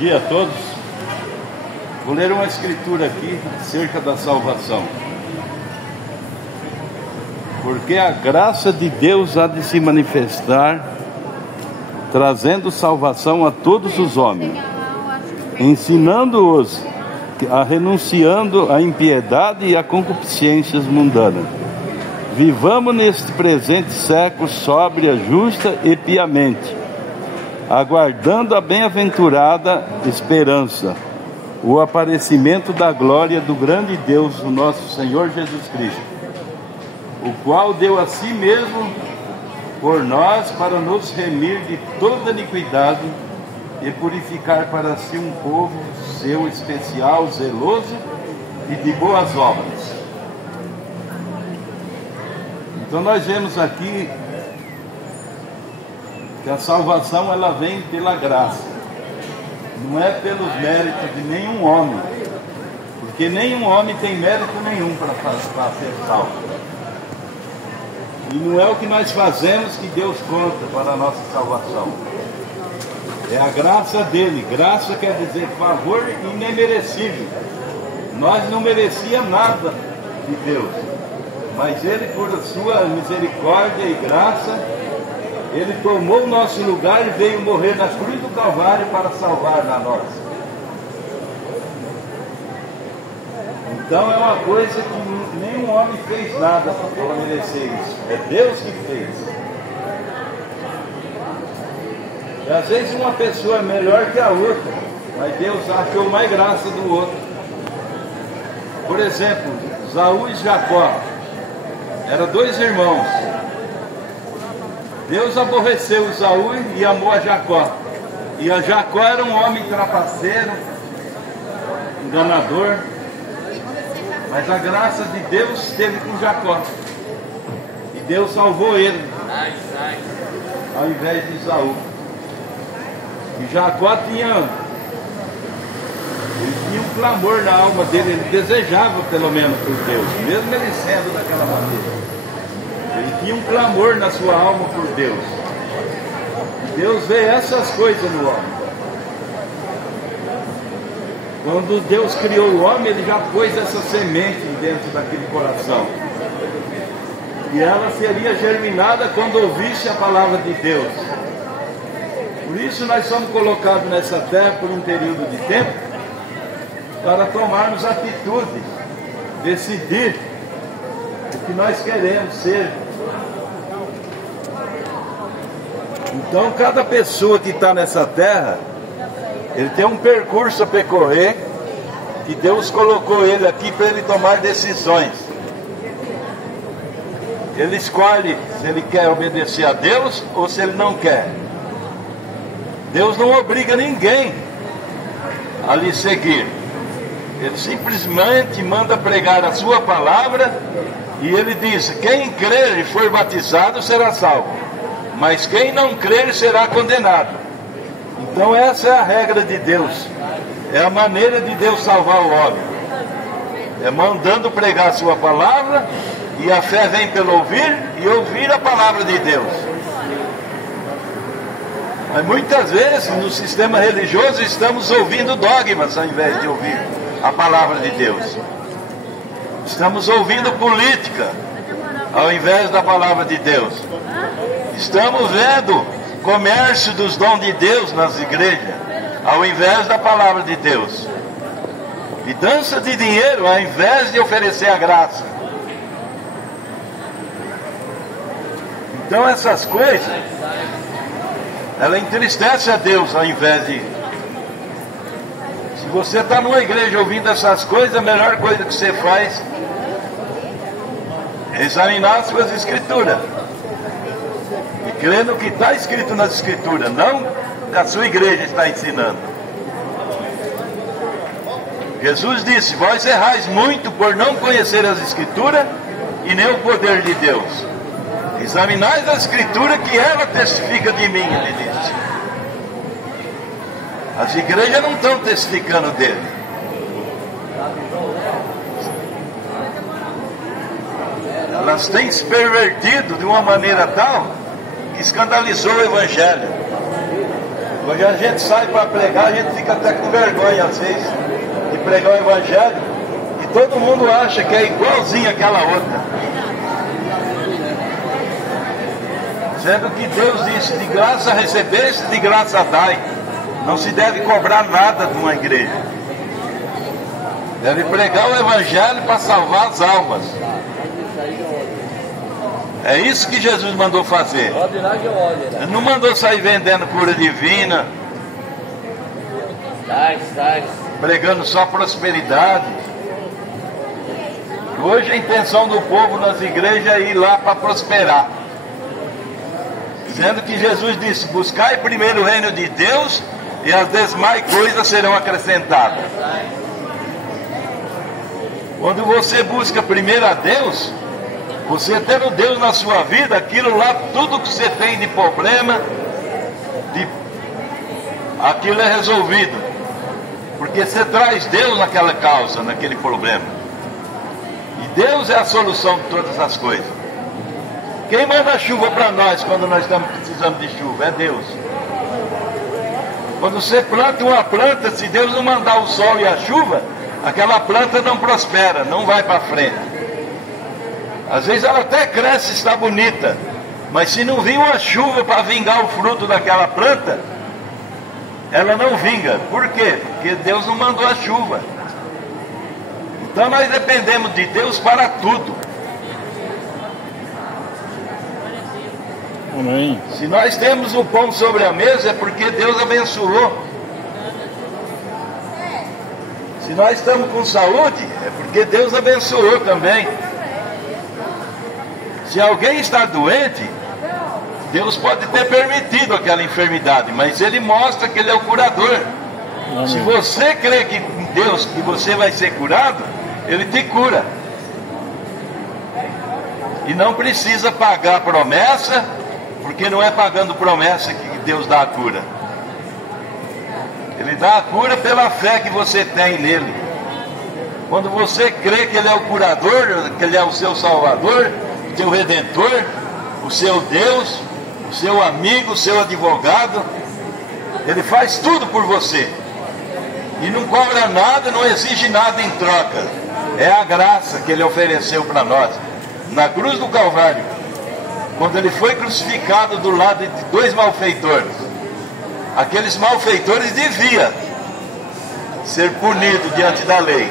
dia a todos. Vou ler uma escritura aqui acerca da salvação. Porque a graça de Deus há de se manifestar, trazendo salvação a todos os homens, ensinando-os a renunciando à impiedade e a concupiscências mundanas. Vivamos neste presente século sóbria, justa e piamente, aguardando a bem-aventurada esperança, o aparecimento da glória do grande Deus, o nosso Senhor Jesus Cristo, o qual deu a si mesmo por nós para nos remir de toda iniquidade e purificar para si um povo seu especial, zeloso e de boas obras. Então nós vemos aqui que a salvação ela vem pela graça, não é pelos méritos de nenhum homem, porque nenhum homem tem mérito nenhum para ser salvo. E não é o que nós fazemos que Deus conta para a nossa salvação. É a graça dele. Graça quer dizer favor inemerecível. Nós não merecíamos nada de Deus, mas ele, por sua misericórdia e graça, ele tomou o nosso lugar e veio morrer na cruz do Calvário para salvar a nós. Então é uma coisa que nenhum homem fez nada para merecer isso. É Deus que fez. E às vezes uma pessoa é melhor que a outra, mas Deus achou mais graça do outro. Por exemplo, Esaú e Jacó eram dois irmãos. Deus aborreceu Esaú e amou a Jacó. E a Jacó era um homem trapaceiro, enganador. Mas a graça de Deus esteve com Jacó. E Deus salvou ele, ao invés de Esaú. E Jacó tinha um clamor na alma dele. Ele desejava pelo menos por Deus, mesmo ele sendo daquela maneira. Ele tinha um clamor na sua alma por Deus. E Deus vê essas coisas no homem. Quando Deus criou o homem, ele já pôs essa semente dentro daquele coração. E ela seria germinada quando ouvisse a palavra de Deus. Por isso nós somos colocados nessa terra por um período de tempo, para tomarmos atitude, decidir o que nós queremos ser. Então cada pessoa que está nessa terra, ele tem um percurso a percorrer, que Deus colocou ele aqui para ele tomar decisões. Ele escolhe se ele quer obedecer a Deus ou se ele não quer. Deus não obriga ninguém a lhe seguir. Ele simplesmente manda pregar a sua palavra e ele diz: quem crer e for batizado será salvo, mas quem não crer será condenado. Então essa é a regra de Deus, é a maneira de Deus salvar o homem, é mandando pregar a sua palavra, e a fé vem pelo ouvir, e ouvir a palavra de Deus. Mas muitas vezes no sistema religioso estamos ouvindo dogmas ao invés de ouvir a palavra de Deus. Estamos ouvindo política ao invés da palavra de Deus. Estamos vendo comércio dos dons de Deus nas igrejas, ao invés da palavra de Deus. E dança de dinheiro, ao invés de oferecer a graça. Então essas coisas, ela entristece a Deus, ao invés de... Se você está numa igreja ouvindo essas coisas, a melhor coisa que você faz é examinar as suas escrituras. E crer no que está escrito nas escrituras, não que a sua igreja está ensinando. Jesus disse: vós errais muito por não conhecer as escrituras e nem o poder de Deus. Examinais a escritura, que ela testifica de mim, ele disse. As igrejas não estão testificando dele. Elas têm se pervertido de uma maneira tal que escandalizou o Evangelho. O Hoje a gente sai para pregar, a gente fica até com vergonha às vezes de pregar o Evangelho, e todo mundo acha que é igualzinho àquela outra. Sendo que Deus disse: de graça recebeste, de graça dai. Não se deve cobrar nada de uma igreja. Deve pregar o Evangelho para salvar as almas. É isso que Jesus mandou fazer. Ele não mandou sair vendendo cura divina, pregando só prosperidade. Hoje a intenção do povo nas igrejas é ir lá para prosperar. Sendo que Jesus disse: buscai primeiro o reino de Deus e as demais coisas serão acrescentadas. Quando você busca primeiro a Deus, você tendo Deus na sua vida, aquilo lá, tudo que você tem de problema, aquilo é resolvido. Porque você traz Deus naquela causa, naquele problema. E Deus é a solução de todas as coisas. Quem manda chuva para nós quando nós estamos precisando de chuva? É Deus. Quando você planta uma planta, se Deus não mandar o sol e a chuva, aquela planta não prospera, não vai para frente. Às vezes ela até cresce, está bonita, mas se não vir uma chuva para vingar o fruto daquela planta, ela não vinga. Por quê? Porque Deus não mandou a chuva. Então nós dependemos de Deus para tudo. Amém. Se nós temos o pão sobre a mesa, é porque Deus abençoou. Se nós estamos com saúde, é porque Deus abençoou também. Se alguém está doente, Deus pode ter permitido aquela enfermidade, mas Ele mostra que Ele é o curador. Amém. Se você crê que em Deus que você vai ser curado, Ele te cura. E não precisa pagar a promessa, porque não é pagando promessa que Deus dá a cura. Ele dá a cura pela fé que você tem nele. Quando você crê que Ele é o curador, que Ele é o seu Salvador, o teu Redentor, o seu Deus, o seu amigo, o seu advogado, Ele faz tudo por você. E não cobra nada, não exige nada em troca. É a graça que Ele ofereceu para nós. Na cruz do Calvário, quando Ele foi crucificado do lado de dois malfeitores, aqueles malfeitores deviam ser punidos diante da lei,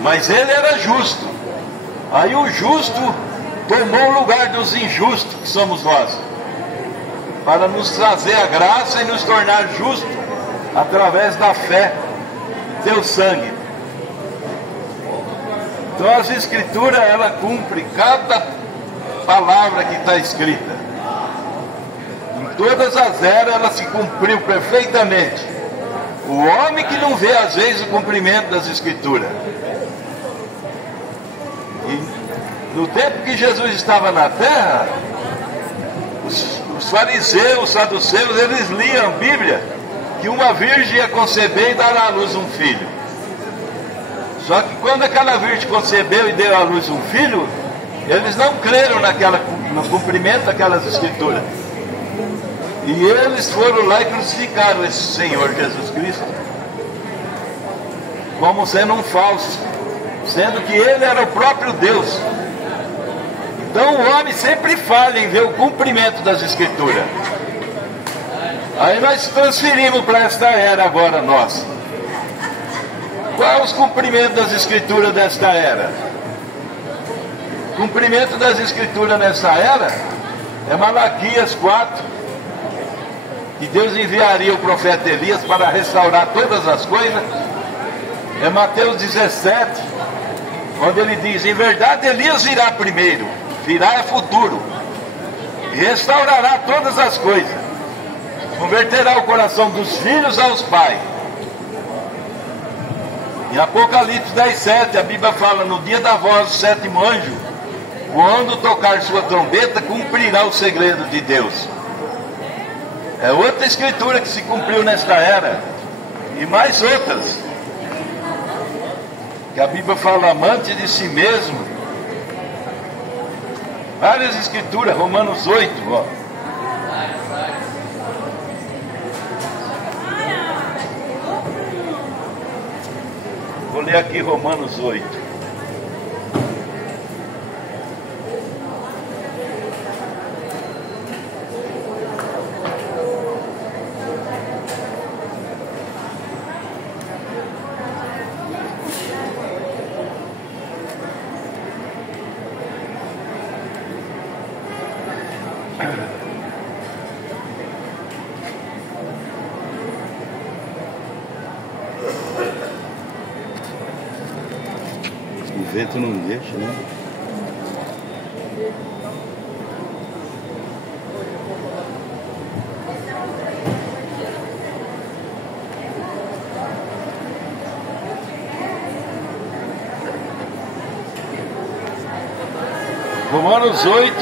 mas Ele era justo. Aí o justo tomou o lugar dos injustos, que somos nós, para nos trazer a graça e nos tornar justos através da fé em teu sangue. Então as Escrituras, ela cumpre cada palavra que está escrita. Em todas as eras ela se cumpriu perfeitamente. O homem que não vê às vezes o cumprimento das Escrituras. E no tempo que Jesus estava na terra, os fariseus, os saduceus, eles liam a Bíblia, que uma virgem ia conceber e dar à luz um filho. Só que quando aquela virgem concebeu e deu à luz um filho, eles não creram no cumprimento daquelas Escrituras. E eles foram lá e crucificaram esse Senhor Jesus Cristo como sendo um falso, sendo que Ele era o próprio Deus. Então o homem sempre falha em ver o cumprimento das Escrituras. Aí nós transferimos para esta era agora nossa. Qual os cumprimentos das Escrituras desta era? O cumprimento das Escrituras nessa era é Malaquias 4, que Deus enviaria o profeta Elias para restaurar todas as coisas. É Mateus 17, onde ele diz: em verdade Elias virá primeiro, virá é futuro, e restaurará todas as coisas, converterá o coração dos filhos aos pais. Em Apocalipse 10:7, a Bíblia fala: no dia da voz do sétimo anjo, quando tocar sua trombeta, cumprirá o segredo de Deus. É outra escritura que se cumpriu nesta era, e mais outras, que a Bíblia fala: amante de si mesmo. Várias escrituras, Romanos 8, ó. ler aqui Romanos 8. O vento não deixa, né? Romanos 8,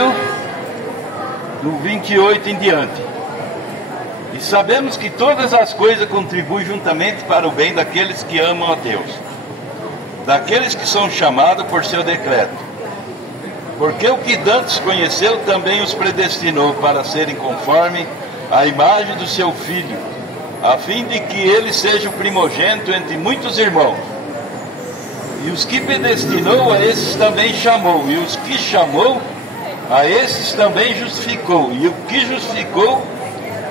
do 28 em diante. E sabemos que todas as coisas contribuem juntamente para o bem daqueles que amam a Deus, daqueles que são chamados por seu decreto. Porque o que dantes conheceu também os predestinou para serem conforme a imagem do seu Filho, a fim de que ele seja o primogênito entre muitos irmãos. E os que predestinou, a esses também chamou, e os que chamou, a esses também justificou, e o que justificou,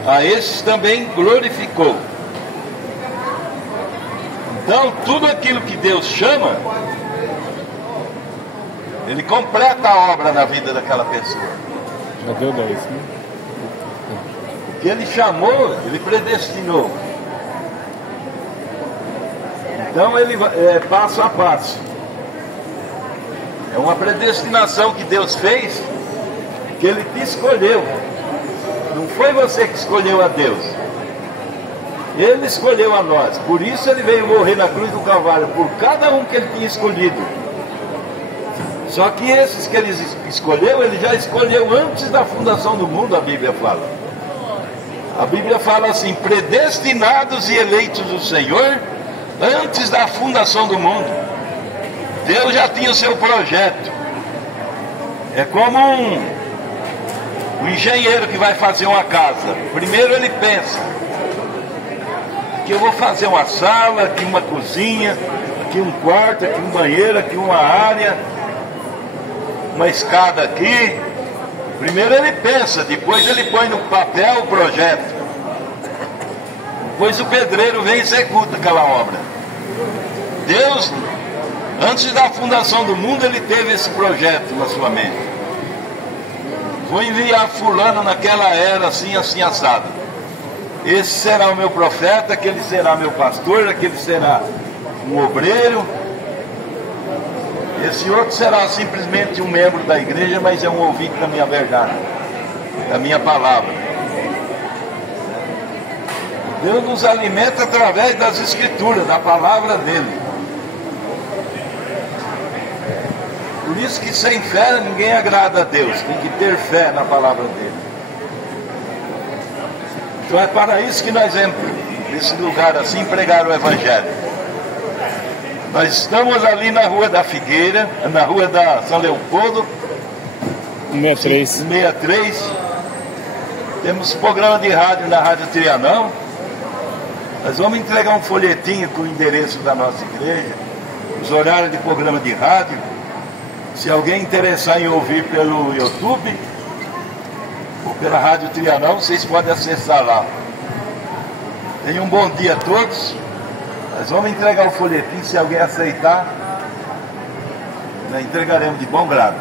a esses também glorificou. Então, tudo aquilo que Deus chama, Ele completa a obra na vida daquela pessoa. Já deu 10, né? O que Ele chamou, Ele predestinou. Então, Ele é passo a passo. É uma predestinação que Deus fez, que Ele te escolheu. Não foi você que escolheu a Deus. Ele escolheu a nós. Por isso Ele veio morrer na cruz do Calvário, por cada um que Ele tinha escolhido. Só que esses que Ele escolheu, Ele já escolheu antes da fundação do mundo, a Bíblia fala. A Bíblia fala assim: predestinados e eleitos do Senhor antes da fundação do mundo. Deus já tinha o seu projeto. É como um engenheiro que vai fazer uma casa. Primeiro ele pensa: aqui eu vou fazer uma sala, aqui uma cozinha, aqui um quarto, aqui um banheiro, aqui uma área, uma escada aqui. Primeiro ele pensa, depois ele põe no papel o projeto. Depois o pedreiro vem e executa aquela obra. Deus, antes da fundação do mundo, Ele teve esse projeto na sua mente. Vou enviar fulano naquela era, assim, assim, assado. Esse será o meu profeta, aquele será meu pastor, aquele será um obreiro. Esse outro será simplesmente um membro da igreja, mas é um ouvinte da minha verdade, da minha palavra. Deus nos alimenta através das Escrituras, da palavra dele. Por isso que sem fé ninguém agrada a Deus. Tem que ter fé na palavra dele. Então é para isso que nós vamos nesse lugar assim pregar o Evangelho. Nós estamos ali na Rua da Figueira, na Rua da São Leopoldo 63. Temos programa de rádio na Rádio Trianão. Nós vamos entregar um folhetinho com o endereço da nossa igreja, os horários de programa de rádio. Se alguém interessar em ouvir pelo YouTube ou pela Rádio Trianão, vocês podem acessar lá. Tenham um bom dia a todos. Nós vamos entregar o folhetim, se alguém aceitar, nós entregaremos de bom grado.